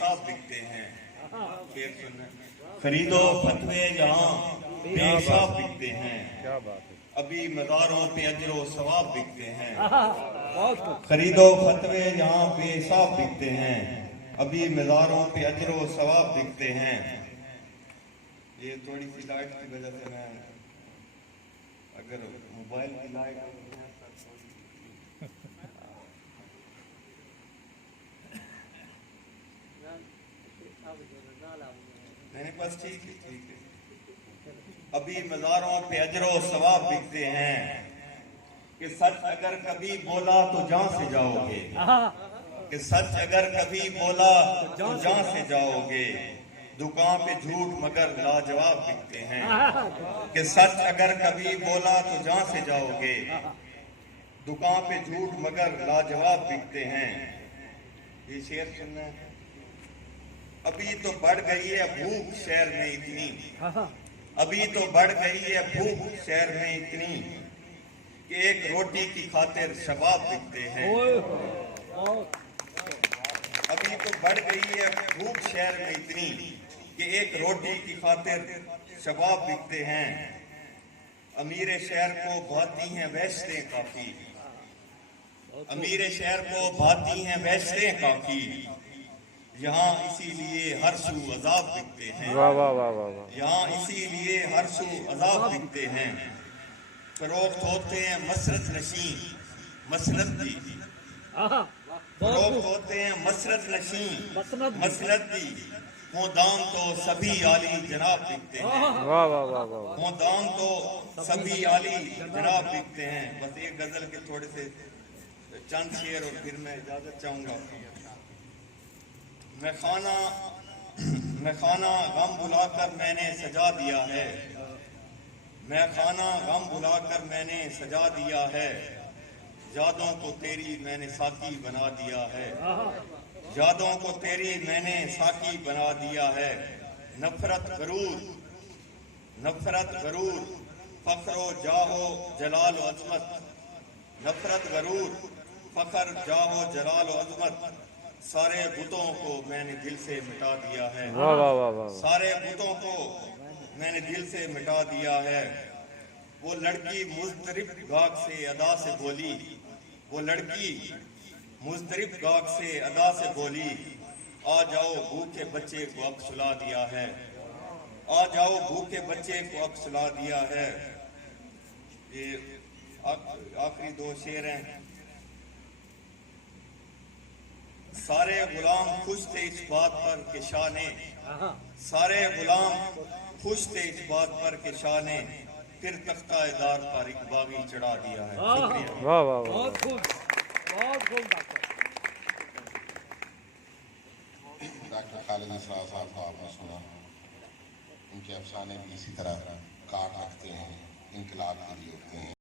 حساب بکتے ہیں. خریدو فتوے جہاں بے حساب بکتے ہیں. ابھی مزاروں پہ اجر و ثواب بکتے ہیں. خریدو فتوے جہاں بے حساب بکتے ہیں. ابھی مزاروں پہ اجر و ثواب بکتے ہیں. یہ تھوڑی سی لائٹ کی وجہ سے میں اگر موبائل کی لائٹ نہیں بس ٹھیک ہے. ابھی مزاروں پہ اجر و ثواب بکتے ہیں کہ سچ اگر کبھی بولا تو جان سے جاؤ گے. کہ سچ اگر کبھی بولا تو جان سے جاؤ گے. دکان پہ جھوٹ مگر لاجواب بکتے ہیں. کہ سچ اگر کبھی بولا تو جان سے جاؤ گے. دکان پہ جھوٹ مگر لاجواب بکتے ہیں. یہ شعر سننا ہے. ابھی تو بڑھ گئی ہے بھوک شہر میں اتنی. ابھی تو بڑھ گئی ہے بھوک شہر میں اتنی کہ ایک روٹی کی خاطر شباب بکتے ہیں. ابھی تو بڑھ گئی ہے بھوک شہر میں اتنی کہ ایک روٹی کی خاطر شباب بکتے ہیں. امیر شہر کو بھاتی ہیں وحشتیں کافی. امیر شہر کو بھاتی ہیں وحشتیں کافی. یہاں اسی لیے ہر سو عذاب بکتے ہیں. یہاں اسی لیے ہر سو عذاب بکتے ہیں. فروخت ہوتے ہیں مسرت نشین مسند دی. فروخت ہوتے ہیں مسرت نشین مسند دی. ہوں دام تو سبھی عالی جناب بکتے ہیں. ہوں دام تو سبھی عالی جناب بکتے ہیں. بس ایک غزل کے تھوڑے سے چند شعر اور پھر میں اجازت چاہوں گا. میں خانہ غم بلا کر میں نے سجا دیا ہے. میں خانہ غم بلا کر میں نے سجا دیا ہے. یادوں کو تیری میں نے ساقی بنا دیا ہے. یادوں کو تیری میں نے ساقی بنا دیا ہے. نفرت غرور فخر و جاہ و جلال و عظمت. نفرت غرور فخر جاہ و جلال و عظمت. سارے بتوں کو میں نے دل سے مٹا دیا ہے. سارے بتوں کو میں نے دل سے مٹا دیا ہے. وہ لڑکی مضطرب گاگ سے ادا سے بولی. وہ لڑکی مضطرب گاگ سے ادا سے بولی. آ جاؤ بھوکے بچے کو اب سلا دیا ہے. آ جاؤ بھوکے بچے کو اب سلا دیا ہے. یہ آخری دو شعر ہیں. سارے غلام خوش تھے اس بات پر کہ شاہ نے. سارے غلام خوش تھے اس بات پر کہ شاہ نے پھر تختہ دار پر ایک باغی چڑھا دیا ہے. شکریہ. بہت خوب ڈاکٹر خالد اسرار صاحب کو آپ نے سنا. ان کے افسانے بھی اسی طرح کاٹ رکھتے ہیں، انقلاب کے لیے ہوتے ہیں.